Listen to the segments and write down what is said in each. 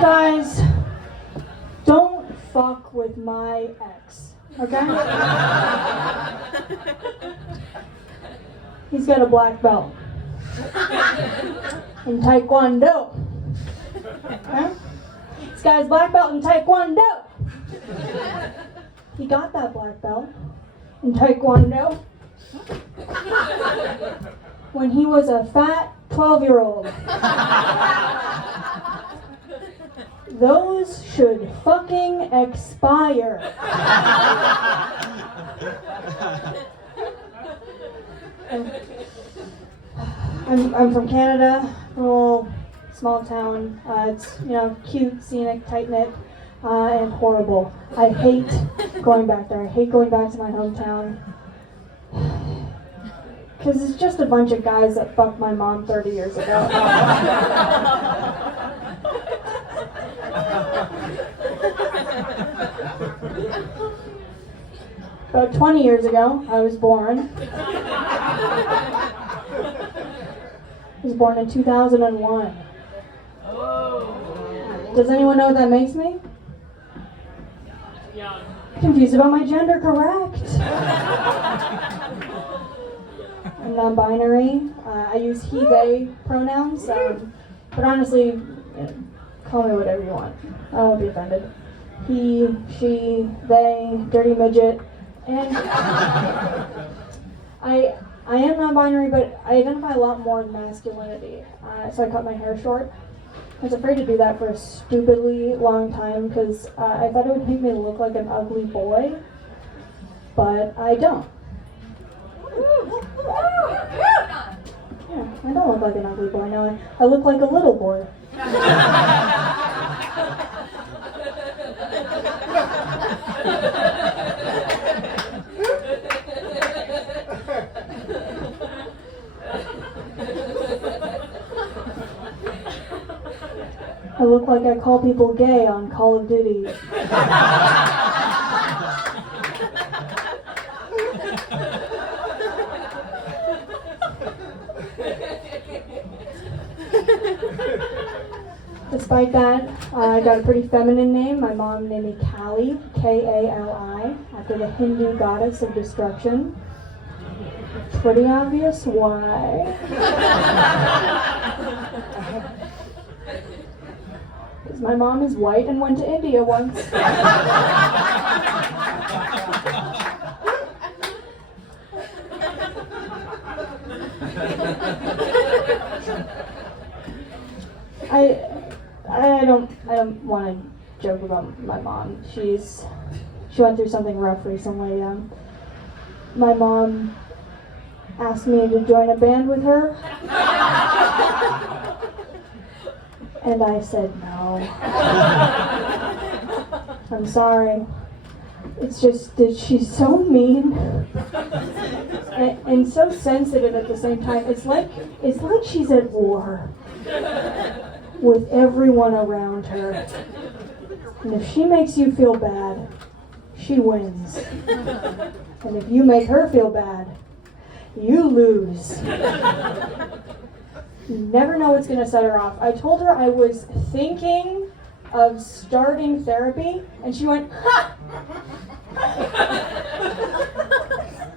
Guys, don't fuck with my ex, okay? He's got a black belt in Taekwondo. Okay? This guy's black belt in Taekwondo. He got that black belt in Taekwondo when he was a fat 12-year-old. Those should fucking expire. I'm from Canada, a little small town. It's, cute, scenic, tight-knit, and horrible. I hate going back there. I hate going back to my hometown. Because it's just a bunch of guys that fucked my mom 30 years ago. About 20 years ago, I was born. I was born in 2001. Does anyone know what that makes me? Young. Confused about my gender, correct. I'm non-binary. I use he, they pronouns. But honestly, call me whatever you want. I won't be offended. He, she, they, dirty midget. And I am non-binary, but I identify a lot more in masculinity. So I cut my hair short. I was afraid to do that for a stupidly long time because I thought it would make me look like an ugly boy, but I don't. Yeah, I don't look like an ugly boy. No, I look like a little boy. I look like I call people gay on Call of Duty. Despite that, I got a pretty feminine name. My mom named me Kali, K-A-L-I, after the Hindu goddess of destruction. Pretty obvious why. Because my mom is white and went to India once. I don't want to joke about my mom. She went through something rough recently. My mom asked me to join a band with her. And I said no. I'm sorry. It's just that she's so mean and so sensitive at the same time. It's like she's at war with everyone around her. And if she makes you feel bad, she wins. And if you make her feel bad, you lose. You never know what's going to set her off. I told her I was thinking of starting therapy, and she went, ha!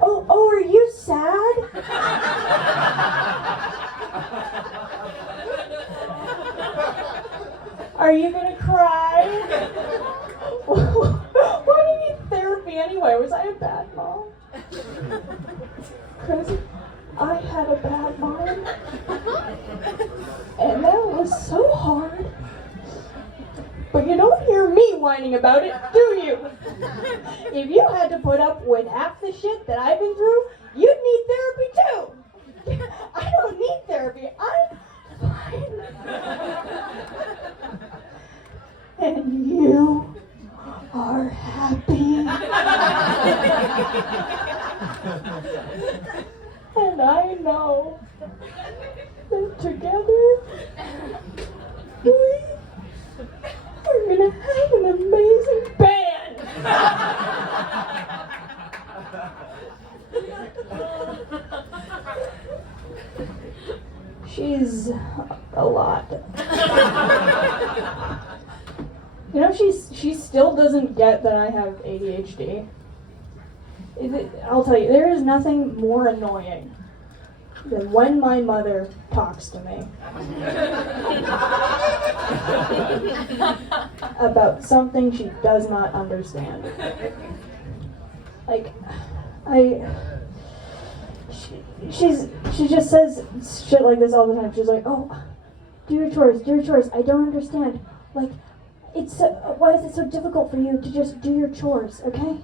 Oh, are you sad? Are you going to cry? Why do you need therapy anyway? Was I a bad mom? Because I had a bad mom. And that was so hard. But you don't hear me whining about it, do you? If you had to put up with half the shit that I've been through, you'd need therapy too. I don't need therapy. I'm fine. And you are happy. And I know that together we are gonna have an amazing band. She's a lot. You know, she still doesn't get that I have ADHD. I'll tell you, there is nothing more annoying than when my mother talks to me about something she does not understand. Like, she just says shit like this all the time. She's like, oh, do your chores, I don't understand. Like, why is it so difficult for you to just do your chores, okay?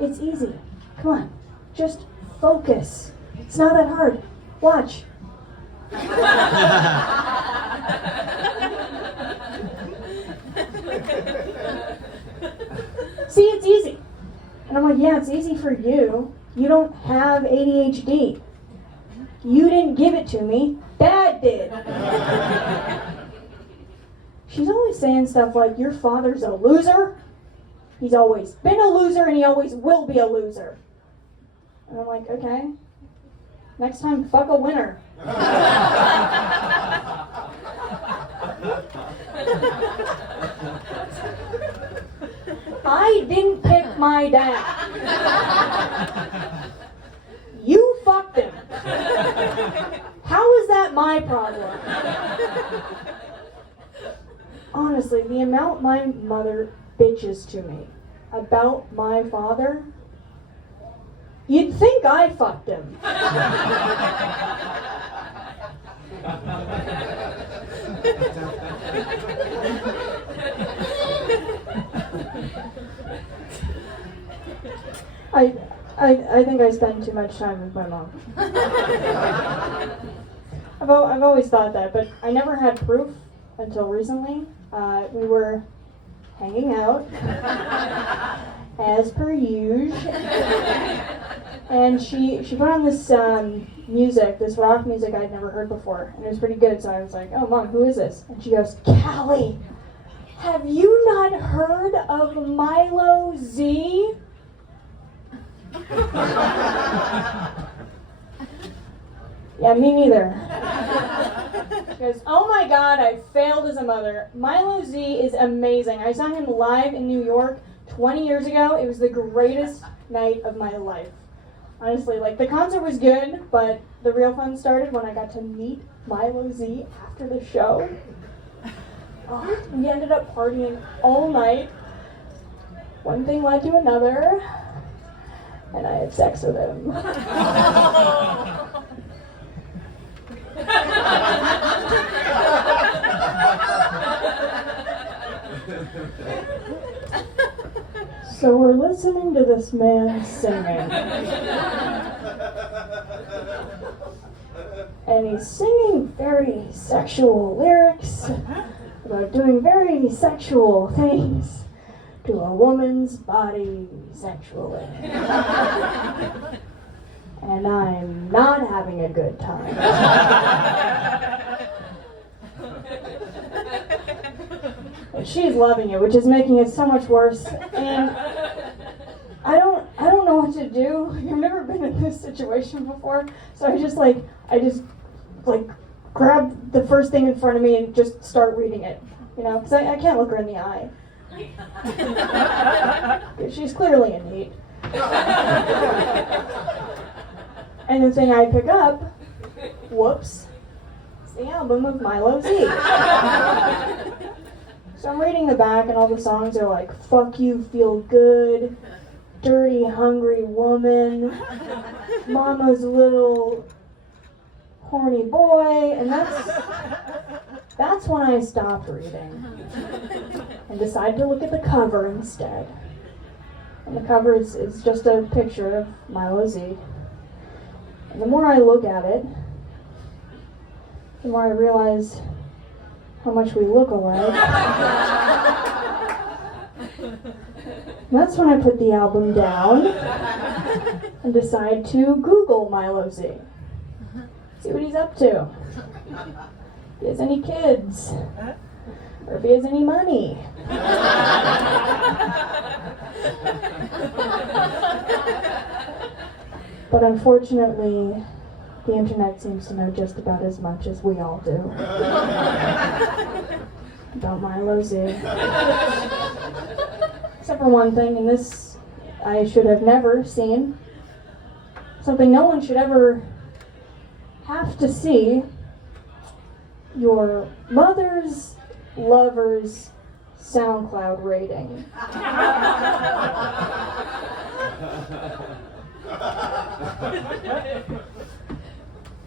It's easy. Come on, just focus. It's not that hard. Watch. See, it's easy. And I'm like, yeah, it's easy for you. You don't have ADHD. You didn't give it to me. Dad did. She's always saying stuff like, your father's a loser. He's always been a loser and he always will be a loser. And I'm like, okay. Next time, fuck a winner. I didn't pick my dad. You fucked him. How is that my problem? Honestly, the amount my mother bitches to me about my father, you'd think I fucked him. I think I spend too much time with my mom. I've always thought that, but I never had proof until recently. We were hanging out, as per usual, and she put on this music, this rock music I'd never heard before, and it was pretty good, so I was like, oh, Mom, who is this? And she goes, Callie, have you not heard of Milo Z? Yeah, me neither. She goes, oh my God, I failed as a mother. Milo Z is amazing. I saw him live in New York 20 years ago. It was the greatest night of my life. Honestly, like, the concert was good, but the real fun started when I got to meet Milo Z after the show. Oh, we ended up partying all night. One thing led to another, and I had sex with him. So we're listening to this man singing. And he's singing very sexual lyrics about doing very sexual things to a woman's body sexually. And I'm not having a good time. And she's loving it, which is making it so much worse. And I don't know what to do. I've never been in this situation before, so I just grab the first thing in front of me and just start reading it, you know, because I can't look her in the eye. She's clearly in heat. And the thing I pick up, whoops, it's the album of Milo Z. So I'm reading the back and all the songs are like, fuck you, feel good, dirty, hungry woman, mama's little horny boy, and that's when I stopped reading and decided to look at the cover instead. And the cover is just a picture of Milo Z. And the more I look at it, the more I realize how much we look alike. That's when I put the album down and decide to Google Milo Z. See what he's up to. If he has any kids. Or if he has any money. But unfortunately, The internet seems to know just about as much as we all do. About Milo Z. Except for one thing, and this I should have never seen. Something no one should ever have to see. Your mother's lover's SoundCloud rating.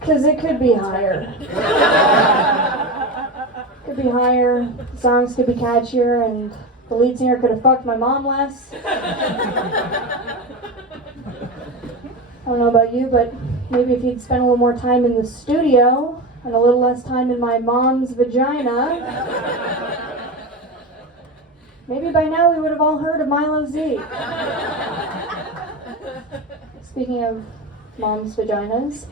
Because it could be higher. Could be higher, the songs could be catchier, and the lead singer could have fucked my mom less. I don't know about you, but maybe if you'd spent a little more time in the studio and a little less time in my mom's vagina, maybe by now we would have all heard of Milo Z. Speaking of mom's vaginas,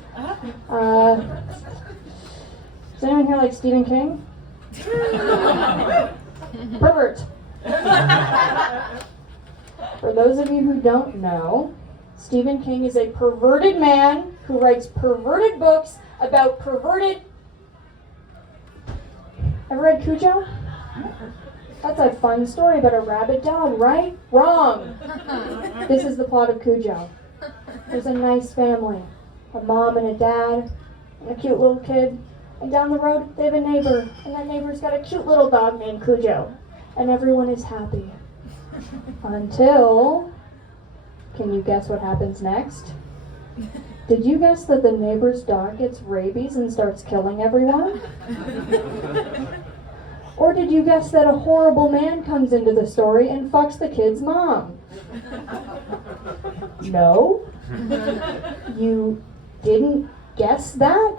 does anyone here like Stephen King? Pervert. For those of you who don't know, Stephen King is a perverted man who writes perverted books about perverted... Ever read Cujo? That's a fun story about a rabid dog, right? Wrong! This is the plot of Cujo. There's a nice family. A mom and a dad, and a cute little kid. And down the road, they have a neighbor. And that neighbor's got a cute little dog named Cujo. And everyone is happy. Until... Can you guess what happens next? Did you guess that the neighbor's dog gets rabies and starts killing everyone? Or did you guess that a horrible man comes into the story and fucks the kid's mom? No? You didn't guess that?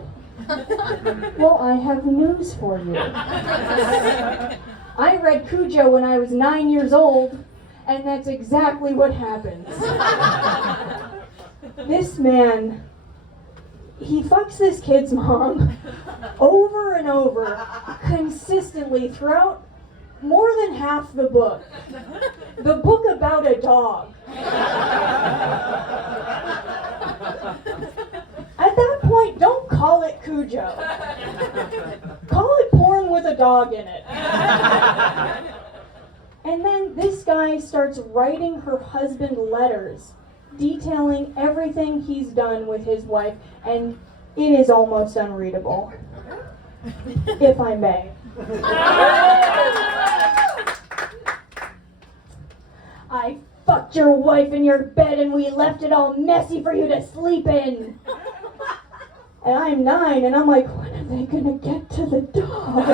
Well, I have news for you. I read Cujo when I was 9 years old, and that's exactly what happens. This man, he fucks this kid's mom over and over, consistently throughout more than half the book. The book about a dog. At that point, don't call it Cujo. Call it porn with a dog in it. And then this guy starts writing her husband letters, detailing everything he's done with his wife, and it is almost unreadable, if I may. I fucked your wife in your bed and we left it all messy for you to sleep in. And I'm 9 and I'm like, when are they gonna get to the dog?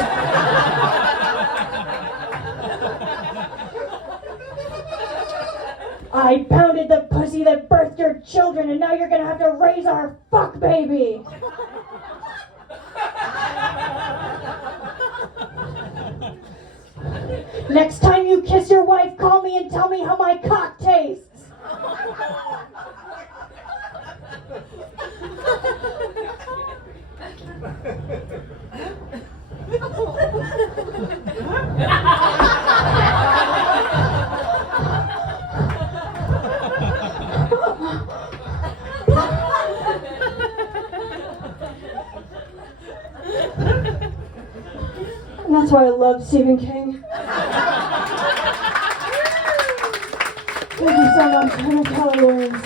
I pounded the pussy that birthed your children and now you're gonna have to raise our fuck baby. Next time you kiss your wife, call me and tell me how my cock tastes. And that's why I love Stephen King. Thank you so much, Hannah Keller Williams.